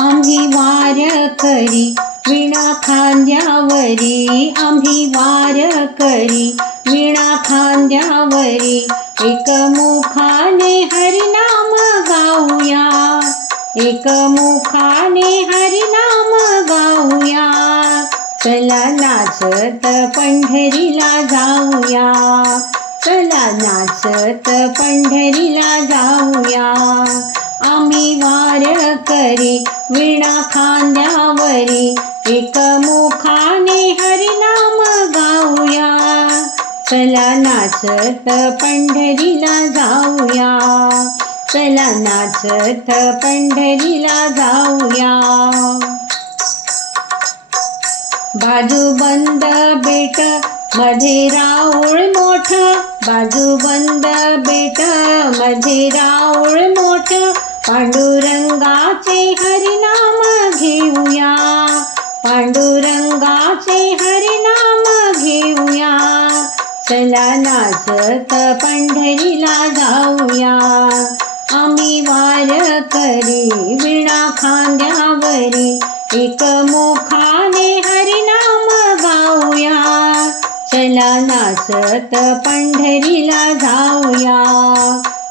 आम्ही वार करी विणा खांद्यावरी आम्ही वार करी विणा खांद्यावरी एकमुखाने हरिनाम गाऊया. एक मुखाने हरिनाम गाऊया. चला नाचत पंढरीला जाऊया. चला नाचत पंढरीला जाऊया. आम्ही वार करी विणा खांद्यावरी एकमुखाने हरिनाम गाऊया. चला नाचत पंढरीला जाऊया. चला नाचत पंढरीला जाऊया. बाजू बंद बेटमध्ये राऊळ मोठ. बाजू बंद बेटमध्ये राऊळ मोठ. पांडुरंगाचे हरिनाम घेऊया. पांडुरंगाचे हरिनाम घेऊया. चला नाचत पंढरीला जाऊया. आम्ही वार करी विणा खांद्यावरी एकमुखाने हरिनाम गाऊया. चला नाचत पंढरीला जाऊया.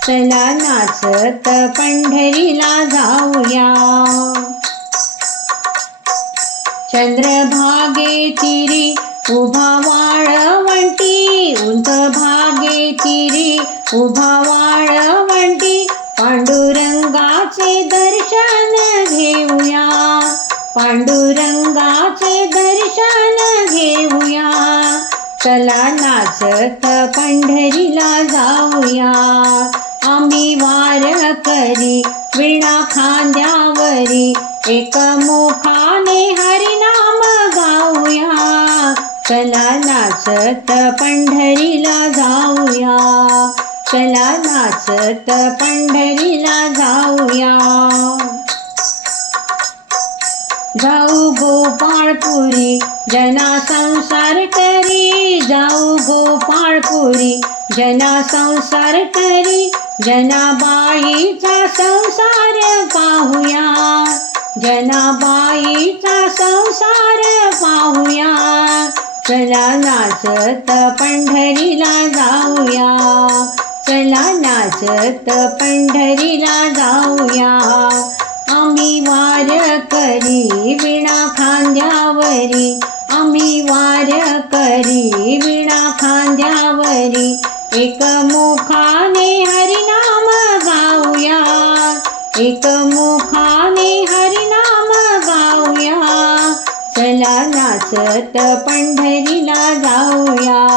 चला नाचत पंढरीला जाऊया. चंद्रभागे तिरी उभा वाळवंटी. उंच भागे तिरी उभा वाळवंटी. पांडुरंगाचे दर्शन घेऊया. पांडुरंगाचे दर्शन घेऊया. चला नाचत पंढरीला जाऊया. आम्ही करी विणा खांद्यावरी एकमुखाने हरिनाम गाऊया. चला नाचत पंढरीला जाऊया. चला नाचत पंढरीला जाऊया. जाऊ गोपाळपुरी जना संसार करी. जाऊ गोपाळपुरी जना संसार करी. जनाबाईचा संसार पाहूया. जनाबाईचा संसार पाहूया. चला नाचत पंढरीला जाऊया. चला नाचत पंढरीला जाऊया. आम्ही वार करी विणा खांद्यावरी. आम्ही वार करी विणा खांद्यावरी. एकमुखाने मुखाने एकमुखाने हरिनाम गाऊया. चला नाचत पंढरीला जाऊया.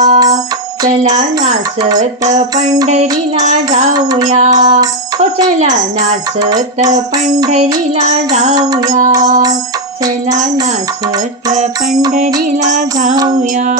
चला नाचत पंढरीला जाऊया. हो चला नाचत पंढरीला जाऊया. चला नाचत पंढरीला जाऊया.